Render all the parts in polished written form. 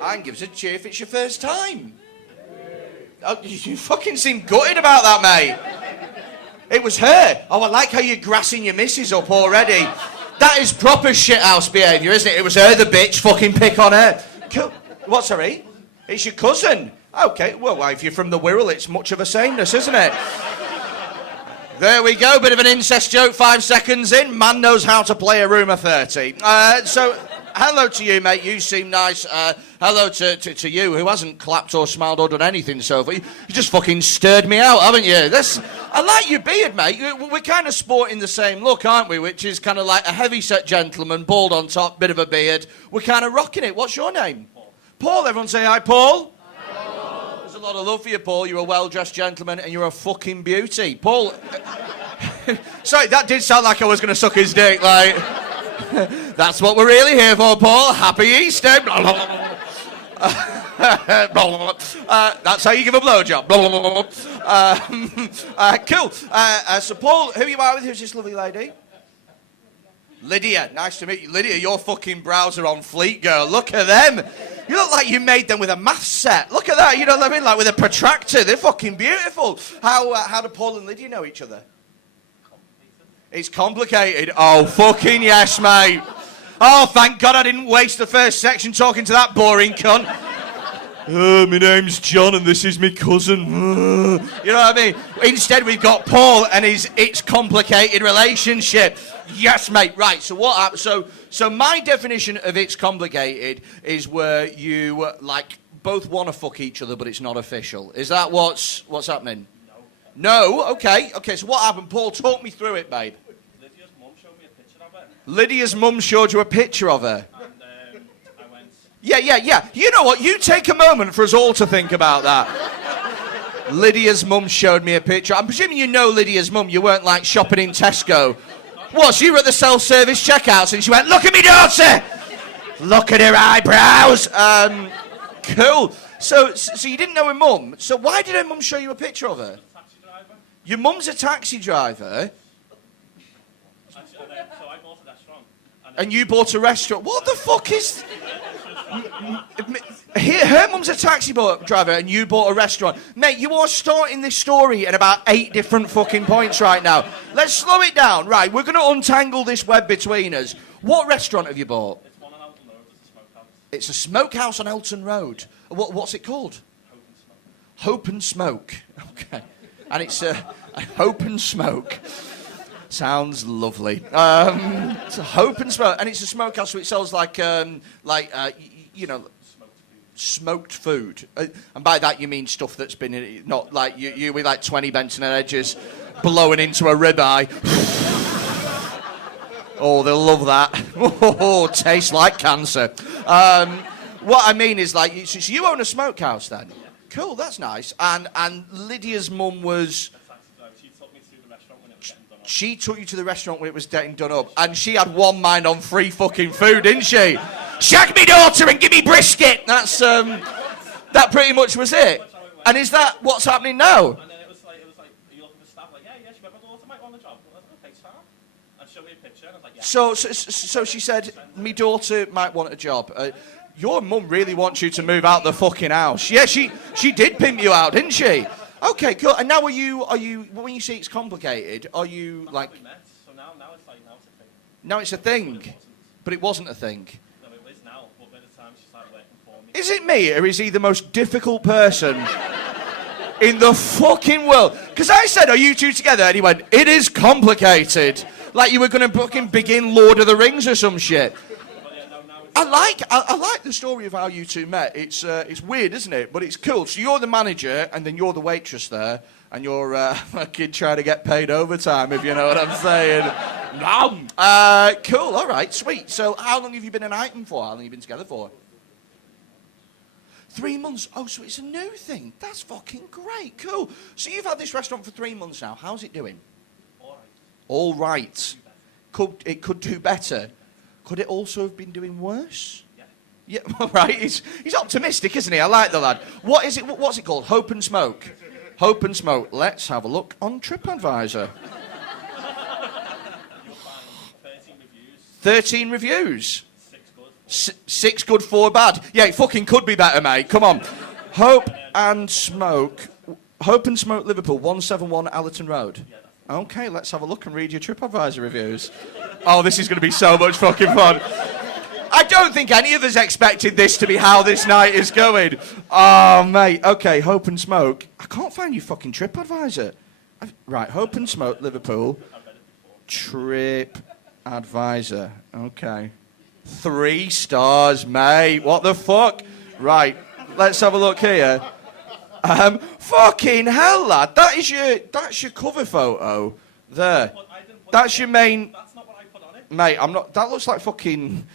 And give us a cheer if it's your first time. Oh, you fucking seem gutted about that, mate. It was her. Oh, I like how you're grassing your missus up already. That is proper shithouse behaviour, isn't it? It was her, the bitch. Fucking pick on her. Cool. What's sorry? It's your cousin. Okay, well, if you're from the Wirral, it's much of a sameness, isn't it? There we go. Bit of an incest joke 5 seconds in. Man knows how to play a room of 30. So, hello to you, mate. You seem nice. Hello to you, who hasn't clapped or smiled or done anything so far. You just fucking stirred me out, haven't you? I like your beard, mate. We're kind of sporting the same look, aren't we? Which is kind of like a heavy-set gentleman, bald on top, bit of a beard. We're kind of rocking it. What's your name? Paul. Everyone say hi, Paul. Hi. There's a lot of love for you, Paul. You're a well-dressed gentleman and you're a fucking beauty. Paul... Sorry, that did sound like I was going to suck his dick, like... That's what we're really here for, Paul. Happy Easter. That's how you give a blowjob. Cool. So, Paul, who are you out with? Who's this lovely lady? Lydia. Nice to meet you. Lydia, your fucking brows are on fleek, girl. Look at them. You look like you made them with a math set. Look at that. You know what I mean? Like with a protractor. They're fucking beautiful. How do Paul and Lydia know each other? It's complicated. Oh, fucking yes, mate. Oh, thank God I didn't waste the first section talking to that boring cunt. My name's John and this is my cousin. You know what I mean? Instead, we've got Paul and his It's Complicated relationship. Yes, mate. Right, so what happened? So my definition of It's Complicated is where you, like, both want to fuck each other, but it's not official. Is that what's happening? No? Okay, so what happened? Paul, talk me through it, babe. Lydia's mum showed me a picture of her. Lydia's mum showed you a picture of her? And I went... Yeah. You know what? You take a moment for us all to think about that. Lydia's mum showed me a picture. I'm presuming you know Lydia's mum. You weren't, like, shopping in Tesco. What, so you were at the self-service checkouts and she went, look at me daughter! Look at her eyebrows! Cool. So you didn't know her mum. So why did her mum show you a picture of her? Your mum's a taxi driver? So I bought a restaurant. And you bought a restaurant? What the fuck is... Her mum's a taxi driver and you bought a restaurant. Mate, you are starting this story at about 8 different fucking points right now. Let's slow it down. Right, we're going to untangle this web between us. What restaurant have you bought? It's one on Elton Road. It's a smokehouse. It's a smokehouse on Elton Road. What's it called? Hope and Smoke. Okay. And it's a Hope and Smoke. Sounds lovely. It's a Hope and Smoke, and it's a smokehouse, so it sells like you know, smoked food. And by that you mean stuff that's been in it, not like you with like 20 Benson and Edges blowing into a ribeye. Oh, they'll love that. Oh, tastes like cancer. What I mean is, like, so you own a smokehouse then? Cool, that's nice. And Lydia's mum was... She took me to the restaurant when it was getting done up. She took you to the restaurant when it was getting done up. And she had one mind on free fucking food, didn't she? Shag me daughter and give me brisket! That's, that pretty much was it. And is that what's happening now? And then it was like, are you looking for staff? Like, yeah, she went, my daughter might want the job. I was like, okay, staff. And showed me a picture and I was like, yeah. So she said, me daughter might want a job. Your mum really wants you to move out the fucking house. Yeah, she did pimp you out, didn't she? Okay, cool. And now are you, when you say it's complicated, are you like... We met, so now it's like, now it's a thing. Now it's a thing, but it wasn't a thing. No, it is now, but by the time she started working for me... Is it me, or is he the most difficult person in the fucking world? Because I said, are you two together? And he went, it is complicated. Like you were going to fucking begin Lord of the Rings or some shit. I like the story of how you two met. It's weird, isn't it? But it's cool. So you're the manager, and then you're the waitress there, and you're fucking trying to get paid overtime, if you know what I'm saying. Cool, all right, sweet. So how long have you been an item for? How long have you been together for? 3 months. Oh, so it's a new thing. That's fucking great. Cool. So you've had this restaurant for 3 months now. How's it doing? All right. It could do better. Could it also have been doing worse? Yeah, right. He's optimistic, isn't he? I like the lad. What is it? What's it called? Hope and Smoke. Hope and Smoke. Let's have a look on TripAdvisor. You'll find 13 reviews. 13 reviews. 6 good, 6 good, 4 bad. Yeah, it fucking could be better, mate. Come on. Hope and Smoke Liverpool, 171 Allerton Road. Okay, let's have a look and read your TripAdvisor reviews. Oh, this is going to be so much fucking fun. I don't think any of us expected this to be how this night is going. Oh, mate. Okay, Hope and Smoke. I can't find your fucking TripAdvisor. Right, Hope and Smoke Liverpool. TripAdvisor. Okay. 3 stars, mate. What the fuck? Right, let's have a look here. Fucking hell, lad. That's your cover photo. There. That's your main... That's not what I put on it. Mate, I'm not... That looks like fucking...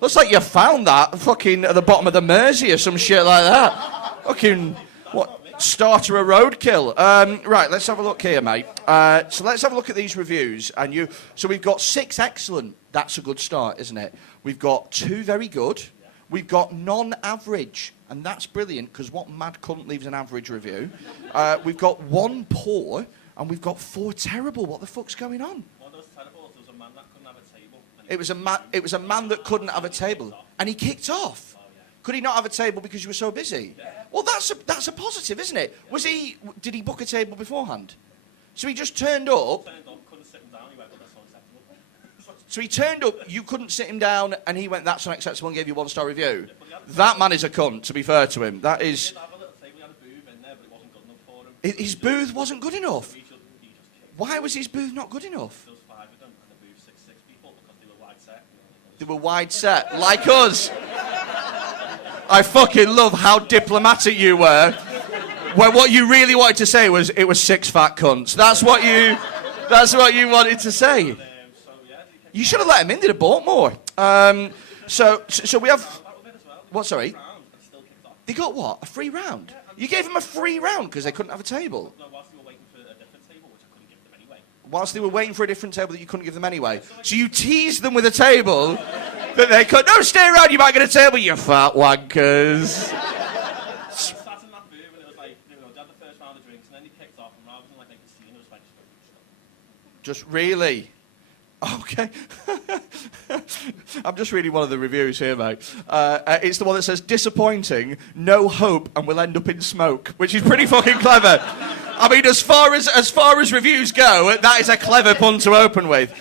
Looks like you found that fucking at the bottom of the Mersey or some shit like that. Fucking... What? Starter a roadkill. Right, let's have a look here, mate. So let's have a look at these reviews. So we've got 6 excellent. That's a good start, isn't it? We've got 2 very good. We've got non-average. And that's brilliant, because what mad cunt leaves an average review? We've got 1 poor, and we've got 4 terrible. What the fuck's going on? One of those terrible, there was a man that couldn't have a table. It was a man that couldn't have a table, and he kicked off. Oh, yeah. Could he not have a table because you were so busy? Yeah. Well, that's a positive, isn't it? Did he book a table beforehand? So he just turned up. Couldn't sit him down, he went, well, that's unacceptable. So he turned up, you couldn't sit him down, and he went, that's unacceptable, and gave you 1-star review. That man is a cunt, to be fair to him. That is... He did have a little table, he had a booth in there, but it wasn't good enough for him. His booth wasn't good enough. He just kicked. Why was his booth not good enough? There was 5 of them, and the booth 6 people, because they were wide set. They were wide set, like us. I fucking love how diplomatic you were. When what you really wanted to say was, it was 6 fat cunts. That's what you wanted to say. You should have let him in, they'd have bought more. So we have... What, sorry? They got what? A free round? You gave them a free round because they couldn't have a table? No, whilst they were waiting for a different table, which I couldn't give them anyway. Whilst they were waiting for a different table that you couldn't give them anyway. So you teased them with a table that they could... No, stay around, you might get a table, you fat wankers. I sat in that booth and it was like, they had the first round of drinks and then he kicked off and rather than like making a scene, it was like... Just really? Okay. I'm just reading one of the reviews here, mate. It's the one that says, disappointing, no hope, and we'll end up in smoke, which is pretty fucking clever. I mean, as far as reviews go, that is a clever pun to open with.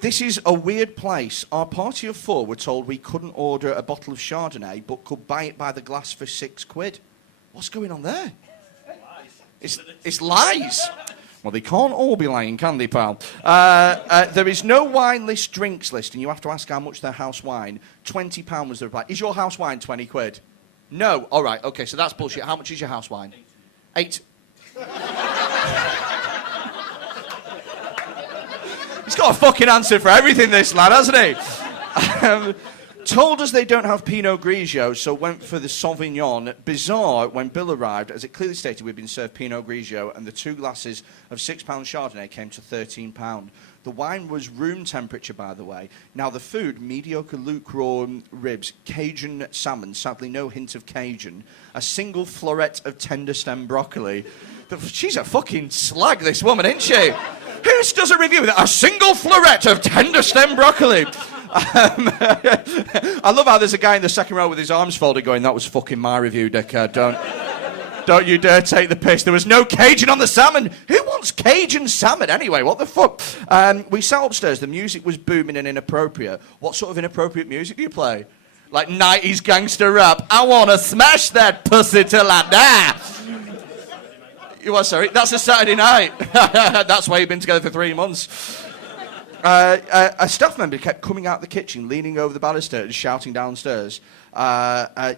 This is a weird place. Our party of 4 were told we couldn't order a bottle of Chardonnay, but could buy it by the glass for £6. What's going on there? It's lies. Well, they can't all be lying, can they, pal? There is no wine list, drinks list, and you have to ask how much their house wine. £20 was the reply. Is your house wine £20? No. All right. Okay. So that's bullshit. How much is your house wine? 8. He's got a fucking answer for everything, this lad, hasn't he? Told us they don't have Pinot Grigio, so went for the Sauvignon. Bizarre when Bill arrived, as it clearly stated we'd been served Pinot Grigio, and the 2 glasses of £6 Chardonnay came to £13. The wine was room temperature, by the way. Now, the food, mediocre lukewarm ribs, Cajun salmon, sadly no hint of Cajun, a single floret of tender stem broccoli. She's a fucking slag, this woman, isn't she? Who does a review with a single floret of tender stem broccoli? I love how there's a guy in the second row with his arms folded going, that was fucking my review, dickhead. Don't you dare take the piss. There was no Cajun on the salmon. Who wants Cajun salmon anyway? What the fuck? We sat upstairs. The music was booming and inappropriate. What sort of inappropriate music do you play? Like 90s gangster rap. I want to smash that pussy till I die. You are sorry? That's a Saturday night. That's why you've been together for 3 months. A staff member kept coming out the kitchen, leaning over the banister and shouting downstairs. Yeah,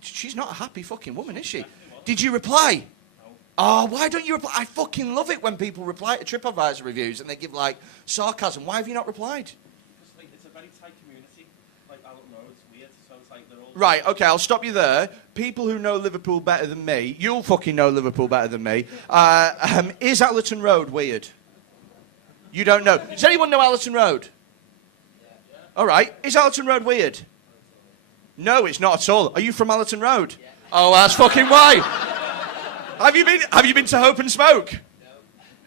she's not a happy fucking woman, is she? Did you reply? No. Oh, why don't you reply? I fucking love it when people reply to TripAdvisor reviews and they give, like, sarcasm. Why have you not replied? Because, like, it's a very tight community. Like, I don't know, it's weird. So it's like they're all... Right, okay, I'll stop you there. People who know Liverpool better than me, you'll fucking know Liverpool better than me. Is Allerton Road weird? You don't know. Does anyone know Allerton Road? Yeah. All right. Is Allerton Road weird? No, it's not at all. Are you from Allerton Road? Yeah. Oh, that's fucking why. Have you been to Hope and Smoke?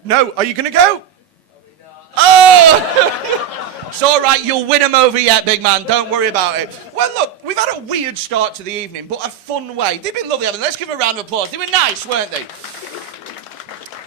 No. No. Are you going to go? Probably not. Oh! It's all right, you'll win them over yet, big man. Don't worry about it. Well, look, we've had a weird start to the evening, but a fun way. They've been lovely, haven't they? Let's give them a round of applause. They were nice, weren't they?